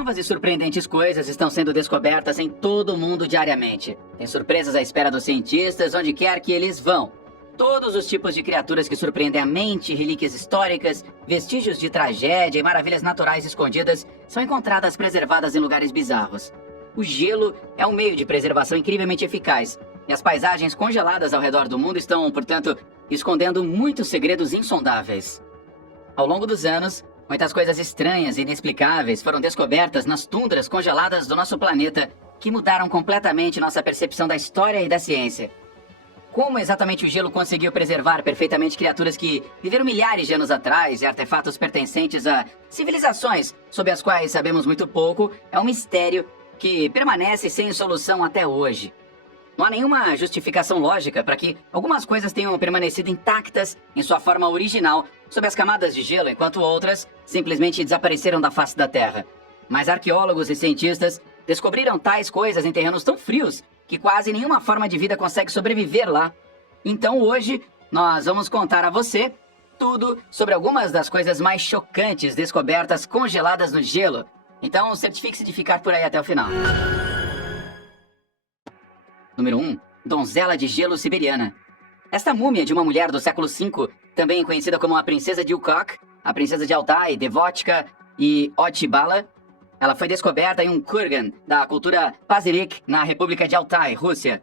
Novas e surpreendentes coisas estão sendo descobertas em todo o mundo diariamente. Tem surpresas à espera dos cientistas onde quer que eles vão. Todos os tipos de criaturas que surpreendem a mente, relíquias históricas, vestígios de tragédia e maravilhas naturais escondidas são encontradas preservadas em lugares bizarros. O gelo é um meio de preservação incrivelmente eficaz, e as paisagens congeladas ao redor do mundo estão, portanto, escondendo muitos segredos insondáveis. Ao longo dos anos, muitas coisas estranhas e inexplicáveis foram descobertas nas tundras congeladas do nosso planeta, que mudaram completamente nossa percepção da história e da ciência. Como exatamente o gelo conseguiu preservar perfeitamente criaturas que viveram milhares de anos atrás e artefatos pertencentes a civilizações sobre as quais sabemos muito pouco é um mistério que permanece sem solução até hoje. Não há nenhuma justificação lógica para que algumas coisas tenham permanecido intactas em sua forma original sob as camadas de gelo, enquanto outras simplesmente desapareceram da face da Terra. Mas arqueólogos e cientistas descobriram tais coisas em terrenos tão frios que quase nenhuma forma de vida consegue sobreviver lá. Então hoje nós vamos contar a você tudo sobre algumas das coisas mais chocantes descobertas congeladas no gelo. Então certifique-se de ficar por aí até o final. Número 1. Donzela de gelo siberiana. Esta múmia de uma mulher do século V, também conhecida como a Princesa de Ukok, a Princesa de Altai, Devotka e Otibala, ela foi descoberta em um kurgan da cultura Pazyryk, na República de Altai, Rússia.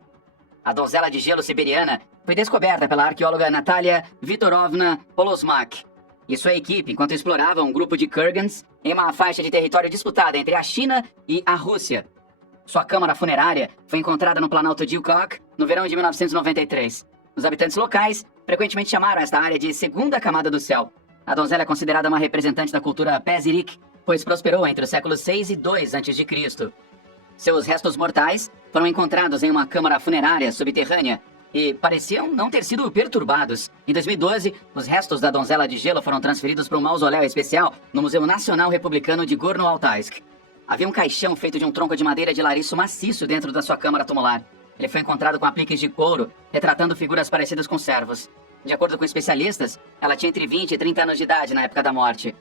A donzela de gelo siberiana foi descoberta pela arqueóloga Natalia Viktorovna Polosmak e sua equipe enquanto exploravam um grupo de kurgans em uma faixa de território disputada entre a China e a Rússia. Sua câmara funerária foi encontrada no Planalto de Ukok no verão de 1993. Os habitantes locais frequentemente chamaram esta área de segunda camada do céu. A donzela é considerada uma representante da cultura Pazyryk, pois prosperou entre os séculos 6 e 2 a.C. Seus restos mortais foram encontrados em uma câmara funerária subterrânea e pareciam não ter sido perturbados. Em 2012, os restos da donzela de gelo foram transferidos para um mausoléu especial no Museu Nacional Republicano de Gorno-Altaisk. Havia um caixão feito de um tronco de madeira de lariço maciço dentro da sua câmara tumular. Ele foi encontrado com apliques de couro, retratando figuras parecidas com servos. De acordo com especialistas, ela tinha entre 20 e 30 anos de idade na época da morte.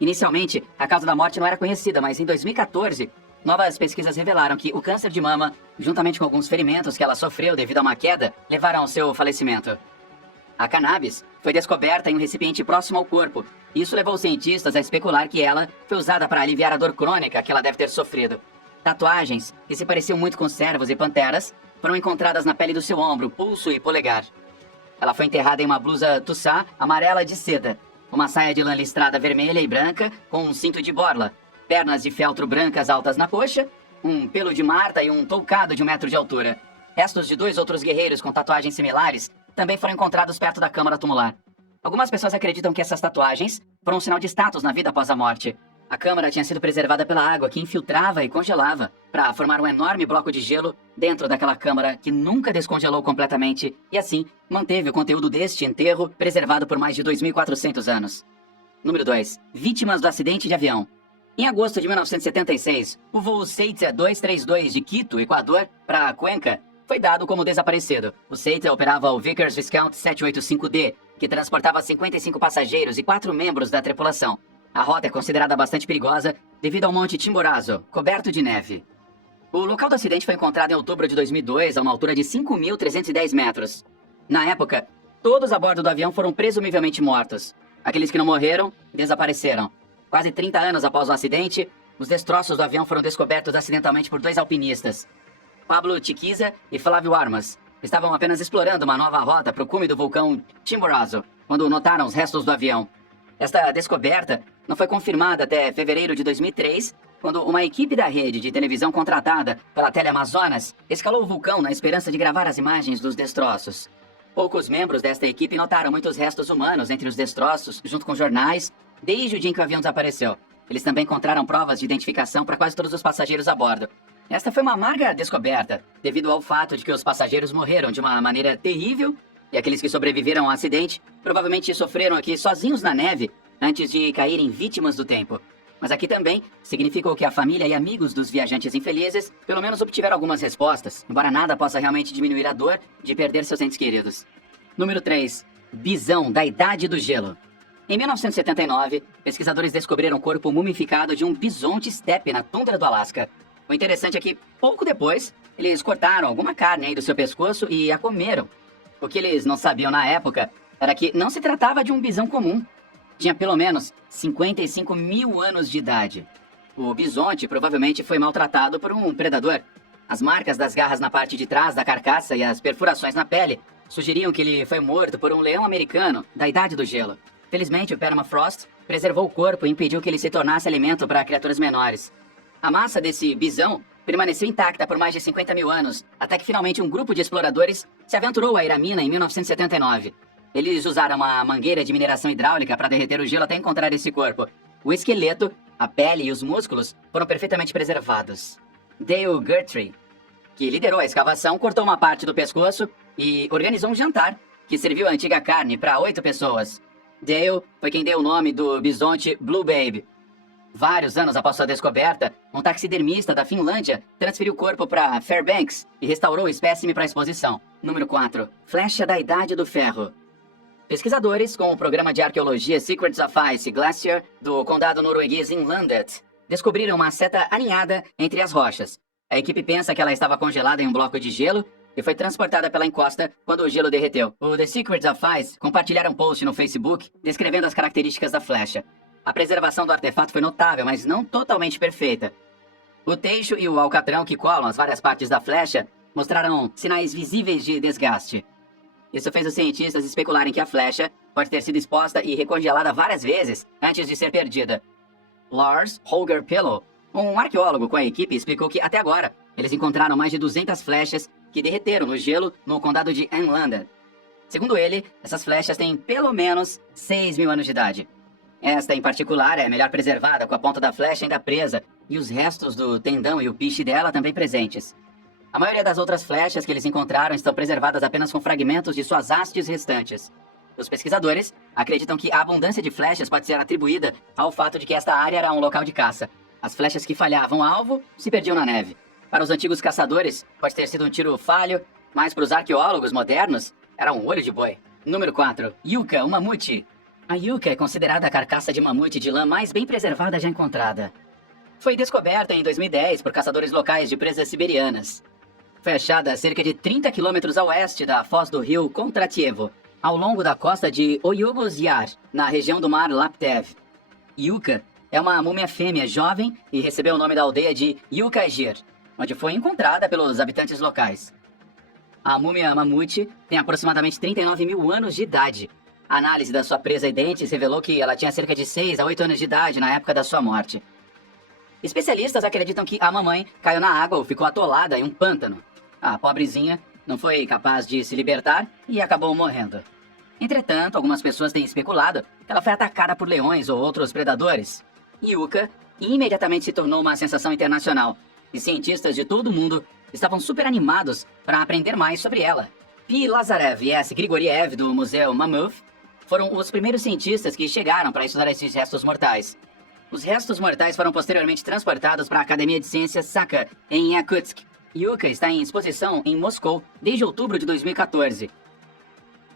Inicialmente, a causa da morte não era conhecida, mas em 2014, novas pesquisas revelaram que o câncer de mama, juntamente com alguns ferimentos que ela sofreu devido a uma queda, levaram ao seu falecimento. A cannabis foi descoberta em um recipiente próximo ao corpo. Isso levou os cientistas a especular que ela foi usada para aliviar a dor crônica que ela deve ter sofrido. Tatuagens, que se pareciam muito com cervos e panteras, foram encontradas na pele do seu ombro, pulso e polegar. Ela foi enterrada em uma blusa tussá amarela de seda, uma saia de lã listrada vermelha e branca com um cinto de borla, pernas de feltro brancas altas na coxa, um pelo de marta e um toucado de 1 metro de altura. Restos de 2 outros guerreiros com tatuagens similares também foram encontrados perto da câmara tumular. Algumas pessoas acreditam que essas tatuagens foram um sinal de status na vida após a morte. A câmara tinha sido preservada pela água que infiltrava e congelava para formar um enorme bloco de gelo dentro daquela câmara que nunca descongelou completamente e assim manteve o conteúdo deste enterro preservado por mais de 2.400 anos. Número 2. Vítimas do acidente de avião. Em agosto de 1976, o voo Seiza 232 de Quito, Equador, para Cuenca, foi dado como desaparecido. O Seiza operava o Vickers Viscount 785D, que transportava 55 passageiros e 4 membros da tripulação. A rota é considerada bastante perigosa devido ao Monte Chimborazo, coberto de neve. O local do acidente foi encontrado em outubro de 2002, a uma altura de 5.310 metros. Na época, todos a bordo do avião foram presumivelmente mortos. Aqueles que não morreram, desapareceram. Quase 30 anos após o acidente, os destroços do avião foram descobertos acidentalmente por 2 alpinistas. Pablo Chiquiza e Flávio Armas estavam apenas explorando uma nova rota para o cume do vulcão Chimborazo, quando notaram os restos do avião. Esta descoberta não foi confirmada até fevereiro de 2003, quando uma equipe da rede de televisão contratada pela Teleamazonas escalou o vulcão na esperança de gravar as imagens dos destroços. Poucos membros desta equipe notaram muitos restos humanos entre os destroços, junto com jornais, desde o dia em que o avião desapareceu. Eles também encontraram provas de identificação para quase todos os passageiros a bordo. Esta foi uma amarga descoberta, devido ao fato de que os passageiros morreram de uma maneira terrível e aqueles que sobreviveram ao acidente provavelmente sofreram aqui sozinhos na neve antes de caírem vítimas do tempo. Mas aqui também significou que a família e amigos dos viajantes infelizes pelo menos obtiveram algumas respostas, embora nada possa realmente diminuir a dor de perder seus entes queridos. Número 3. Bisão da Idade do Gelo. Em 1979, pesquisadores descobriram o corpo mumificado de um bisonte steppe na tundra do Alasca. O interessante é que, pouco depois, eles cortaram alguma carne aí do seu pescoço e a comeram. O que eles não sabiam na época era que não se tratava de um bisão comum. Tinha pelo menos 55 mil anos de idade. O bisonte provavelmente foi maltratado por um predador. As marcas das garras na parte de trás da carcaça e as perfurações na pele sugeriam que ele foi morto por um leão americano da Idade do Gelo. Felizmente, o permafrost preservou o corpo e impediu que ele se tornasse alimento para criaturas menores. A massa desse bisão permaneceu intacta por mais de 50 mil anos, até que finalmente um grupo de exploradores se aventurou a ir à mina em 1979. Eles usaram uma mangueira de mineração hidráulica para derreter o gelo até encontrar esse corpo. O esqueleto, a pele e os músculos foram perfeitamente preservados. Dale Guthrie, que liderou a escavação, cortou uma parte do pescoço e organizou um jantar, que serviu a antiga carne para 8 pessoas. Dale foi quem deu o nome do bisonte Blue Babe. Vários anos após sua descoberta, um taxidermista da Finlândia transferiu o corpo para Fairbanks e restaurou o espécime para exposição. Número 4. Flecha da Idade do Ferro. Pesquisadores com o programa de arqueologia Secrets of Ice Glacier do condado norueguês Innlandet descobriram uma seta aninhada entre as rochas. A equipe pensa que ela estava congelada em um bloco de gelo e foi transportada pela encosta quando o gelo derreteu. O The Secrets of Ice compartilharam um post no Facebook descrevendo as características da flecha. A preservação do artefato foi notável, mas não totalmente perfeita. O teixo e o alcatrão que colam as várias partes da flecha mostraram sinais visíveis de desgaste. Isso fez os cientistas especularem que a flecha pode ter sido exposta e recongelada várias vezes antes de ser perdida. Lars Holger Pillow, um arqueólogo com a equipe, explicou que até agora eles encontraram mais de 200 flechas que derreteram no gelo no condado de Innlandet. Segundo ele, essas flechas têm pelo menos 6 mil anos de idade. Esta, em particular, é melhor preservada com a ponta da flecha ainda presa e os restos do tendão e o piche dela também presentes. A maioria das outras flechas que eles encontraram estão preservadas apenas com fragmentos de suas hastes restantes. Os pesquisadores acreditam que a abundância de flechas pode ser atribuída ao fato de que esta área era um local de caça. As flechas que falhavam alvo se perdiam na neve. Para os antigos caçadores, pode ter sido um tiro falho, mas para os arqueólogos modernos, era um olho de boi. Número 4. Yucca, um mamute. A yucca é considerada a carcaça de mamute de lã mais bem preservada já encontrada. Foi descoberta em 2010 por caçadores locais de presas siberianas. Foi achada a cerca de 30 quilômetros a oeste da foz do rio Kontratievo, ao longo da costa de Oyugos Yar, na região do mar Laptev. Yucca é uma múmia fêmea jovem e recebeu o nome da aldeia de Yucajir, onde foi encontrada pelos habitantes locais. A múmia mamute tem aproximadamente 39 mil anos de idade. A análise da sua presa e dentes revelou que ela tinha cerca de 6 a 8 anos de idade na época da sua morte. Especialistas acreditam que a mamãe caiu na água ou ficou atolada em um pântano. A pobrezinha não foi capaz de se libertar e acabou morrendo. Entretanto, algumas pessoas têm especulado que ela foi atacada por leões ou outros predadores. Yucca imediatamente se tornou uma sensação internacional, e cientistas de todo o mundo estavam super animados para aprender mais sobre ela. P. Lazarev e S. Grigoriev, do Museu Mammoth, foram os primeiros cientistas que chegaram para estudar esses restos mortais. Os restos mortais foram posteriormente transportados para a Academia de Ciências Sakha, em Yakutsk. Yucca está em exposição em Moscou desde outubro de 2014.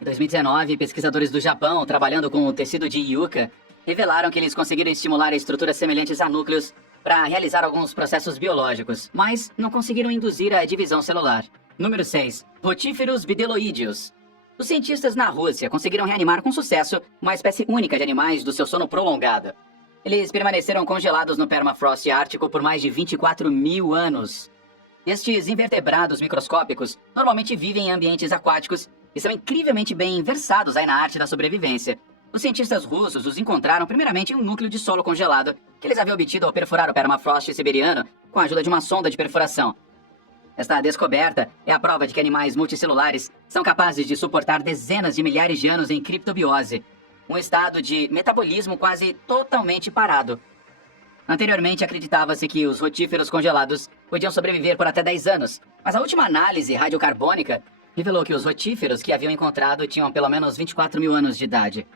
Em 2019, pesquisadores do Japão, trabalhando com o tecido de yucca, revelaram que eles conseguiram estimular estruturas semelhantes a núcleos para realizar alguns processos biológicos, mas não conseguiram induzir a divisão celular. Número 6. Rotíferos bideloídeos. Os cientistas na Rússia conseguiram reanimar com sucesso uma espécie única de animais do seu sono prolongado. Eles permaneceram congelados no permafrost ártico por mais de 24 mil anos. Estes invertebrados microscópicos normalmente vivem em ambientes aquáticos e são incrivelmente bem versados aí na arte da sobrevivência. Os cientistas russos os encontraram primeiramente em um núcleo de solo congelado que eles haviam obtido ao perfurar o permafrost siberiano com a ajuda de uma sonda de perfuração. Esta descoberta é a prova de que animais multicelulares são capazes de suportar dezenas de milhares de anos em criptobiose, um estado de metabolismo quase totalmente parado. Anteriormente, acreditava-se que os rotíferos congelados podiam sobreviver por até 10 anos, mas a última análise radiocarbônica revelou que os rotíferos que haviam encontrado tinham pelo menos 24 mil anos de idade.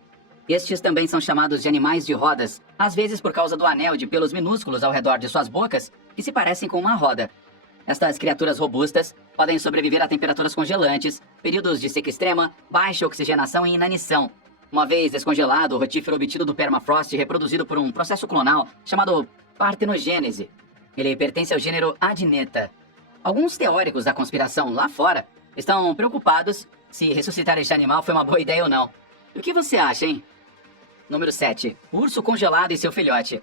Estes também são chamados de animais de rodas, às vezes por causa do anel de pelos minúsculos ao redor de suas bocas, que se parecem com uma roda. Estas criaturas robustas podem sobreviver a temperaturas congelantes, períodos de seca extrema, baixa oxigenação e inanição. Uma vez descongelado, o rotífero obtido do permafrost é reproduzido por um processo clonal chamado partenogênese. Ele pertence ao gênero Adneta. Alguns teóricos da conspiração lá fora estão preocupados se ressuscitar este animal foi uma boa ideia ou não. O que você acha, hein? Número 7. O urso congelado e seu filhote.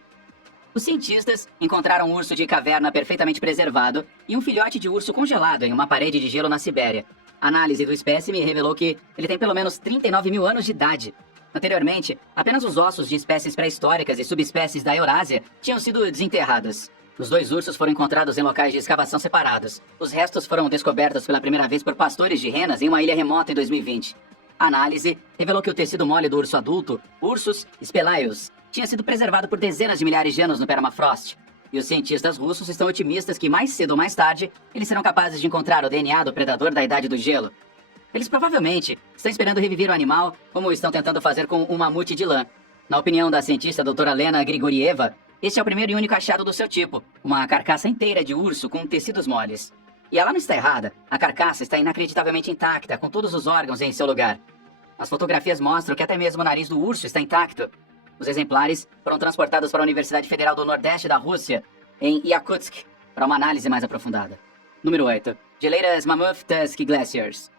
Os cientistas encontraram um urso de caverna perfeitamente preservado e um filhote de urso congelado em uma parede de gelo na Sibéria. A análise do espécime revelou que ele tem pelo menos 39 mil anos de idade. Anteriormente, apenas os ossos de espécies pré-históricas e subespécies da Eurásia tinham sido desenterrados. Os dois ursos foram encontrados em locais de escavação separados. Os restos foram descobertos pela primeira vez por pastores de renas em uma ilha remota em 2020. A análise revelou que o tecido mole do urso adulto, Ursus spelaeus, tinha sido preservado por dezenas de milhares de anos no permafrost. E os cientistas russos estão otimistas que mais cedo ou mais tarde eles serão capazes de encontrar o DNA do predador da Idade do Gelo. Eles provavelmente estão esperando reviver o animal, como estão tentando fazer com o mamute de lã. Na opinião da cientista doutora Lena Grigorieva, este é o primeiro e único achado do seu tipo, uma carcaça inteira de urso com tecidos moles. E ela não está errada, a carcaça está inacreditavelmente intacta, com todos os órgãos em seu lugar. As fotografias mostram que até mesmo o nariz do urso está intacto. Os exemplares foram transportados para a Universidade Federal do Nordeste da Rússia, em Yakutsk, para uma análise mais aprofundada. Número 8. Geleiras Mammoth-Tusk Glaciers.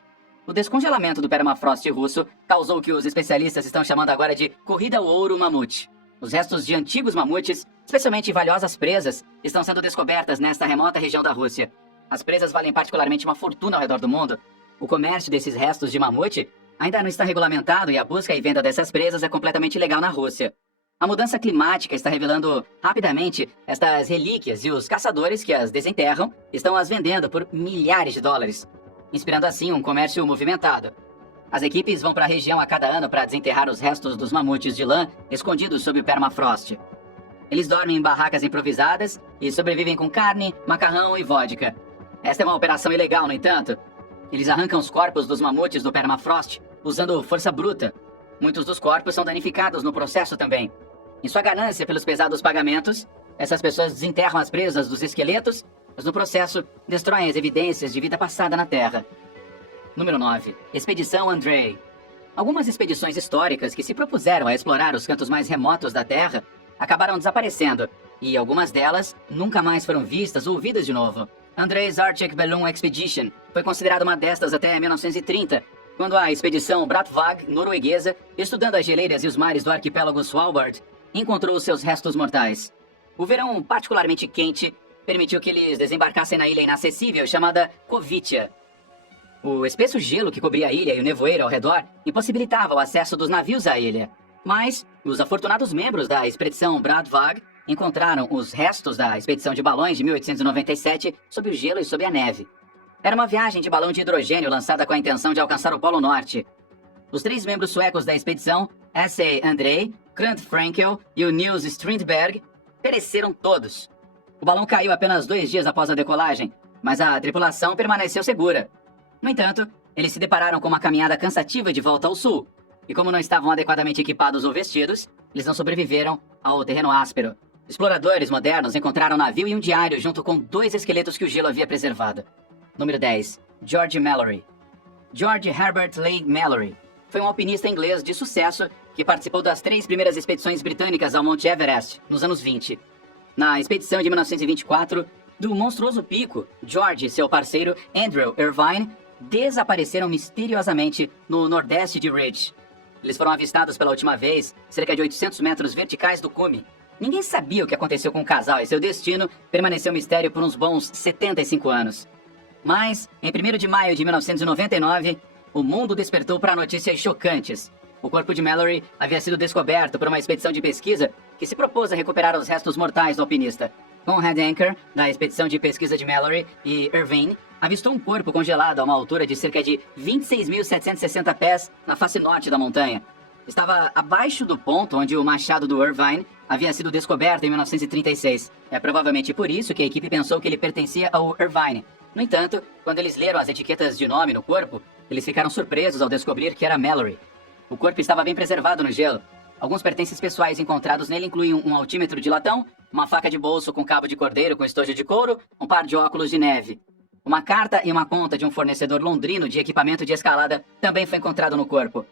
O descongelamento do permafrost russo causou o que os especialistas estão chamando agora de Corrida ao Ouro Mamute. Os restos de antigos mamutes, especialmente valiosas presas, estão sendo descobertas nesta remota região da Rússia. As presas valem particularmente uma fortuna ao redor do mundo. O comércio desses restos de mamute ainda não está regulamentado e a busca e venda dessas presas é completamente ilegal na Rússia. A mudança climática está revelando rapidamente estas relíquias e os caçadores que as desenterram estão as vendendo por milhares de dólares, inspirando assim um comércio movimentado. As equipes vão para a região a cada ano para desenterrar os restos dos mamutes de lã escondidos sob o permafrost. Eles dormem em barracas improvisadas e sobrevivem com carne, macarrão e vodka. Esta é uma operação ilegal, no entanto. Eles arrancam os corpos dos mamutes do permafrost usando força bruta. Muitos dos corpos são danificados no processo também. Em sua ganância pelos pesados pagamentos, essas pessoas desenterram as presas dos esqueletos, mas no processo destroem as evidências de vida passada na Terra. Número 9. Expedição Andrei. Algumas expedições históricas que se propuseram a explorar os cantos mais remotos da Terra acabaram desaparecendo, e algumas delas nunca mais foram vistas ou ouvidas de novo. Andrei's Arctic Balloon Expedition foi considerada uma destas até 1930, quando a expedição Brattvåg norueguesa, estudando as geleiras e os mares do arquipélago Svalbard, encontrou seus restos mortais. O verão particularmente quente permitiu que eles desembarcassem na ilha inacessível chamada Kovitia. O espesso gelo que cobria a ilha e o nevoeiro ao redor impossibilitava o acesso dos navios à ilha. Mas os afortunados membros da expedição Brattvåg encontraram os restos da expedição de balões de 1897 sob o gelo e sob a neve. Era uma viagem de balão de hidrogênio lançada com a intenção de alcançar o Polo Norte. Os 3 membros suecos da expedição, S.A. Andrei, Krant Frankel e o Niels Strindberg, pereceram todos. O balão caiu apenas 2 dias após a decolagem, mas a tripulação permaneceu segura. No entanto, eles se depararam com uma caminhada cansativa de volta ao sul, e como não estavam adequadamente equipados ou vestidos, eles não sobreviveram ao terreno áspero. Exploradores modernos encontraram um navio e um diário junto com 2 esqueletos que o gelo havia preservado. Número 10. George Mallory. George Herbert Leigh Mallory foi um alpinista inglês de sucesso que participou das 3 primeiras expedições britânicas ao Monte Everest, nos anos 20. Na expedição de 1924, do monstruoso pico, George e seu parceiro Andrew Irvine desapareceram misteriosamente no nordeste de Ridge. Eles foram avistados pela última vez cerca de 800 metros verticais do cume. Ninguém sabia o que aconteceu com o casal e seu destino permaneceu mistério por uns bons 75 anos. Mas, em 1º de maio de 1999, o mundo despertou para notícias chocantes. O corpo de Mallory havia sido descoberto por uma expedição de pesquisa que se propôs a recuperar os restos mortais do alpinista. Conrad Anker, da expedição de pesquisa de Mallory, e Irvine, avistou um corpo congelado a uma altura de cerca de 26.760 pés na face norte da montanha. Estava abaixo do ponto onde o machado do Irvine havia sido descoberto em 1936. É provavelmente por isso que a equipe pensou que ele pertencia ao Irvine. No entanto, quando eles leram as etiquetas de nome no corpo, eles ficaram surpresos ao descobrir que era Mallory. O corpo estava bem preservado no gelo. Alguns pertences pessoais encontrados nele incluíam um altímetro de latão, uma faca de bolso com cabo de cordeiro com estojo de couro, um par de óculos de neve. Uma carta e uma conta de um fornecedor londrino de equipamento de escalada também foi encontrado no corpo.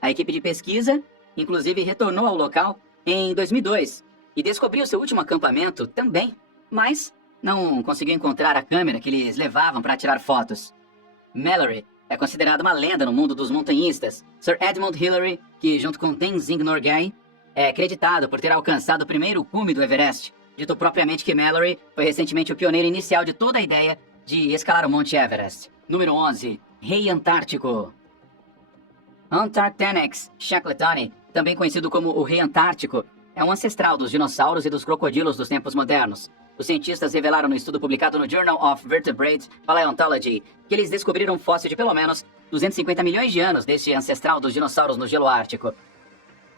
A equipe de pesquisa, inclusive, retornou ao local em 2002 e descobriu seu último acampamento também, mas não conseguiu encontrar a câmera que eles levavam para tirar fotos. Mallory é considerado uma lenda no mundo dos montanhistas. Sir Edmund Hillary, que junto com Tenzing Norgay, é acreditado por ter alcançado o primeiro cume do Everest. Dito propriamente que Mallory foi recentemente o pioneiro inicial de toda a ideia de escalar o Monte Everest. Número 11. Rei Antártico. Antarctenex shackletoni, também conhecido como o Rei Antártico, é um ancestral dos dinossauros e dos crocodilos dos tempos modernos. Os cientistas revelaram no estudo publicado no Journal of Vertebrate Paleontology que eles descobriram um fóssil de pelo menos 250 milhões de anos deste ancestral dos dinossauros no gelo ártico.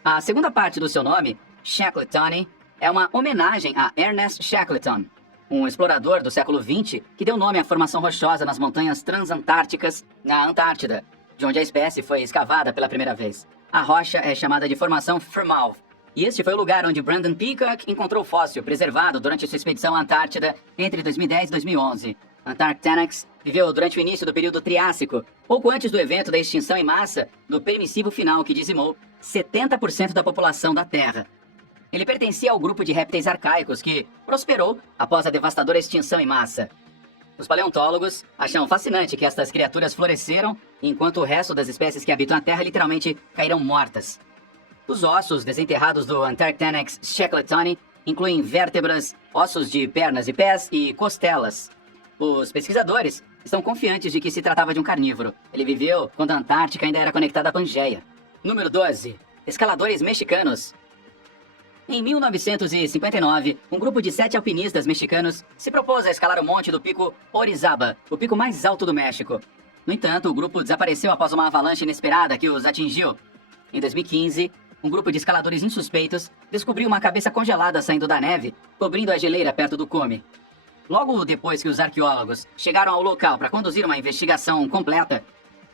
A segunda parte do seu nome, Shackletoni, é uma homenagem a Ernest Shackleton, um explorador do século XX que deu nome à formação rochosa nas montanhas transantárticas na Antártida, de onde a espécie foi escavada pela primeira vez. A rocha é chamada de Formação Fromov, e este foi o lugar onde Brandon Peacock encontrou o fóssil preservado durante sua expedição à Antártida entre 2010 e 2011. Antarctenex viveu durante o início do período Triássico, pouco antes do evento da extinção em massa do permissivo final que dizimou 70% da população da Terra. Ele pertencia ao grupo de répteis arcaicos que prosperou após a devastadora extinção em massa. Os paleontólogos acham fascinante que estas criaturas floresceram enquanto o resto das espécies que habitam a Terra literalmente caíram mortas. Os ossos desenterrados do Antarctenex shackletoni incluem vértebras, ossos de pernas e pés e costelas. Os pesquisadores estão confiantes de que se tratava de um carnívoro. Ele viveu quando a Antártica ainda era conectada à Pangeia. Número 12. Escaladores mexicanos. Em 1959, um grupo de 7 alpinistas mexicanos se propôs a escalar o monte do Pico Orizaba, o pico mais alto do México. No entanto, o grupo desapareceu após uma avalanche inesperada que os atingiu. Em 2015, um grupo de escaladores insuspeitos descobriu uma cabeça congelada saindo da neve, cobrindo a geleira perto do cume. Logo depois que os arqueólogos chegaram ao local para conduzir uma investigação completa,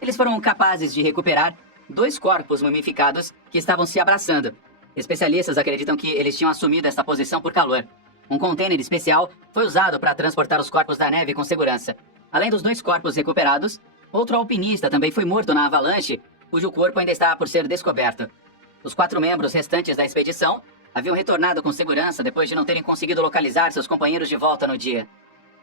eles foram capazes de recuperar 2 corpos mumificados que estavam se abraçando. Especialistas acreditam que eles tinham assumido esta posição por calor. Um container especial foi usado para transportar os corpos da neve com segurança. Além dos 2 corpos recuperados, outro alpinista também foi morto na avalanche, cujo corpo ainda está por ser descoberto. Os 4 membros restantes da expedição haviam retornado com segurança depois de não terem conseguido localizar seus companheiros de volta no dia.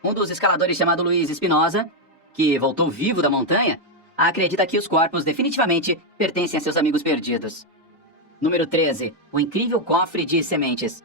Um dos escaladores, chamado Luiz Espinosa, que voltou vivo da montanha, acredita que os corpos definitivamente pertencem a seus amigos perdidos. Número 13. O incrível cofre de sementes.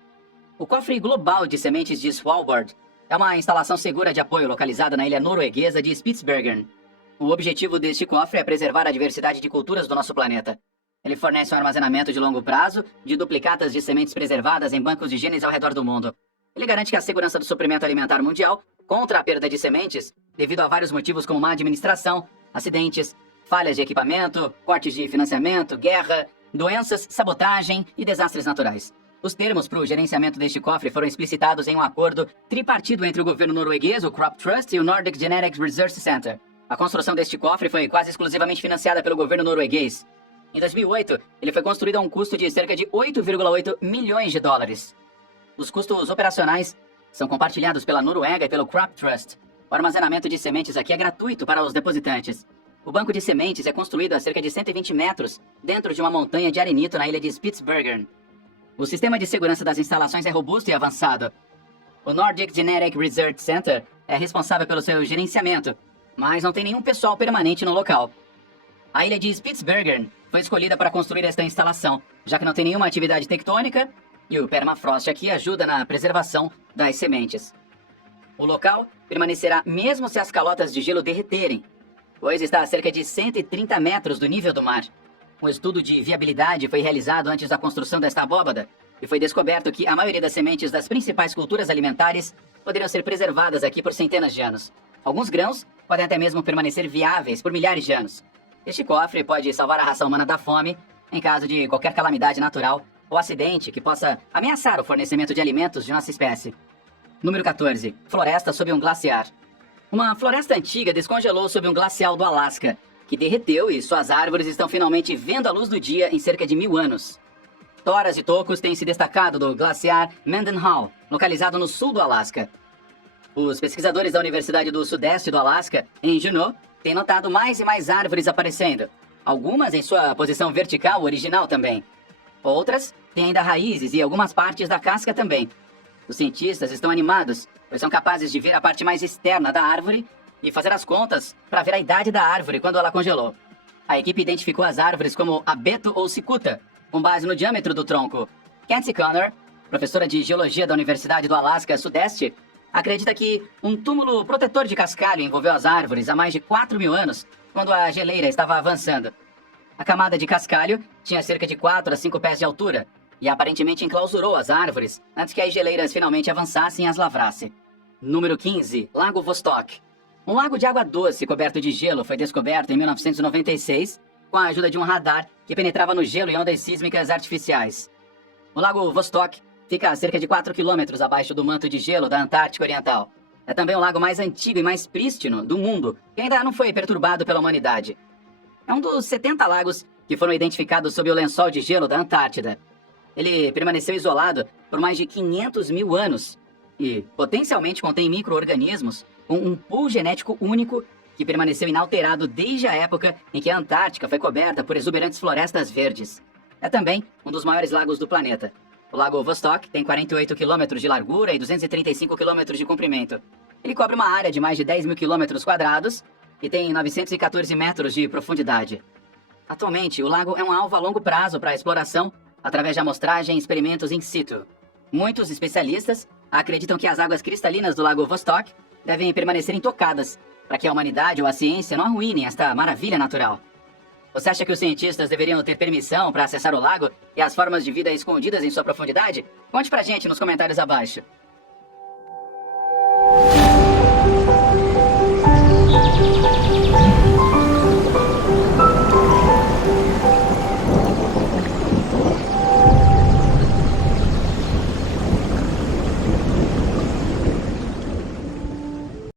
O cofre global de sementes de Svalbard é uma instalação segura de apoio localizada na ilha norueguesa de Spitsbergen. O objetivo deste cofre é preservar a diversidade de culturas do nosso planeta. Ele fornece um armazenamento de longo prazo de duplicatas de sementes preservadas em bancos de genes ao redor do mundo. Ele garante a segurança do suprimento alimentar mundial contra a perda de sementes devido a vários motivos como má administração, acidentes, falhas de equipamento, cortes de financiamento, guerra, doenças, sabotagem e desastres naturais. Os termos para o gerenciamento deste cofre foram explicitados em um acordo tripartido entre o governo norueguês, o Crop Trust e o Nordic Genetics Research Center. A construção deste cofre foi quase exclusivamente financiada pelo governo norueguês. Em 2008, ele foi construído a um custo de cerca de 8,8 milhões de dólares. Os custos operacionais são compartilhados pela Noruega e pelo Crop Trust. O armazenamento de sementes aqui é gratuito para os depositantes. O banco de sementes é construído a cerca de 120 metros dentro de uma montanha de arenito na ilha de Spitsbergen. O sistema de segurança das instalações é robusto e avançado. O Nordic Genetic Research Center é responsável pelo seu gerenciamento, mas não tem nenhum pessoal permanente no local. A ilha de Spitsbergen foi escolhida para construir esta instalação, já que não tem nenhuma atividade tectônica e o permafrost aqui ajuda na preservação das sementes. O local permanecerá mesmo se as calotas de gelo derreterem, pois está a cerca de 130 metros do nível do mar. Um estudo de viabilidade foi realizado antes da construção desta abóbada e foi descoberto que a maioria das sementes das principais culturas alimentares poderiam ser preservadas aqui por centenas de anos. Alguns grãos podem até mesmo permanecer viáveis por milhares de anos. Este cofre pode salvar a raça humana da fome em caso de qualquer calamidade natural ou acidente que possa ameaçar o fornecimento de alimentos de nossa espécie. Número 14. Floresta sob um glaciar. Uma floresta antiga descongelou sob um glacial do Alasca, que derreteu e suas árvores estão finalmente vendo a luz do dia em cerca de 1000 anos. Toras e tocos têm se destacado do glaciar Mendenhall, localizado no sul do Alasca. Os pesquisadores da Universidade do Sudeste do Alasca, em Juneau, têm notado mais e mais árvores aparecendo. algumas em sua posição vertical original também. Outras têm ainda raízes e algumas partes da casca também. Os cientistas estão animados, pois são capazes de ver a parte mais externa da árvore e fazer as contas para ver a idade da árvore quando ela congelou. A equipe identificou as árvores como abeto ou cicuta, com base no diâmetro do tronco. Kenzie Connor, professora de geologia da Universidade do Alasca Sudeste, acredita que um túmulo protetor de cascalho envolveu as árvores há mais de 4.000 anos, quando a geleira estava avançando. A camada de cascalho tinha cerca de 4 a 5 pés de altura e aparentemente enclausurou as árvores antes que as geleiras finalmente avançassem e as lavrassem. Número 15. Lago Vostok. Um lago de água doce coberto de gelo foi descoberto em 1996 com a ajuda de um radar que penetrava no gelo e ondas sísmicas artificiais. O Lago Vostok fica a cerca de 4 quilômetros abaixo do manto de gelo da Antártica Oriental. É também o lago mais antigo e mais prístino do mundo, que ainda não foi perturbado pela humanidade. É um dos 70 lagos que foram identificados sob o lençol de gelo da Antártida. Ele permaneceu isolado por mais de 500.000 anos e potencialmente contém micro-organismos com um pool genético único que permaneceu inalterado desde a época em que a Antártica foi coberta por exuberantes florestas verdes. É também um dos maiores lagos do planeta. O Lago Vostok tem 48 quilômetros de largura e 235 quilômetros de comprimento. Ele cobre uma área de mais de 10.000 quilômetros quadrados e tem 914 metros de profundidade. Atualmente, o lago é um alvo a longo prazo para a exploração através de amostragem e experimentos in situ. Muitos especialistas acreditam que as águas cristalinas do Lago Vostok devem permanecer intocadas para que a humanidade ou a ciência não arruinem esta maravilha natural. Você acha que os cientistas deveriam ter permissão para acessar o lago e as formas de vida escondidas em sua profundidade? Conte pra gente nos comentários abaixo.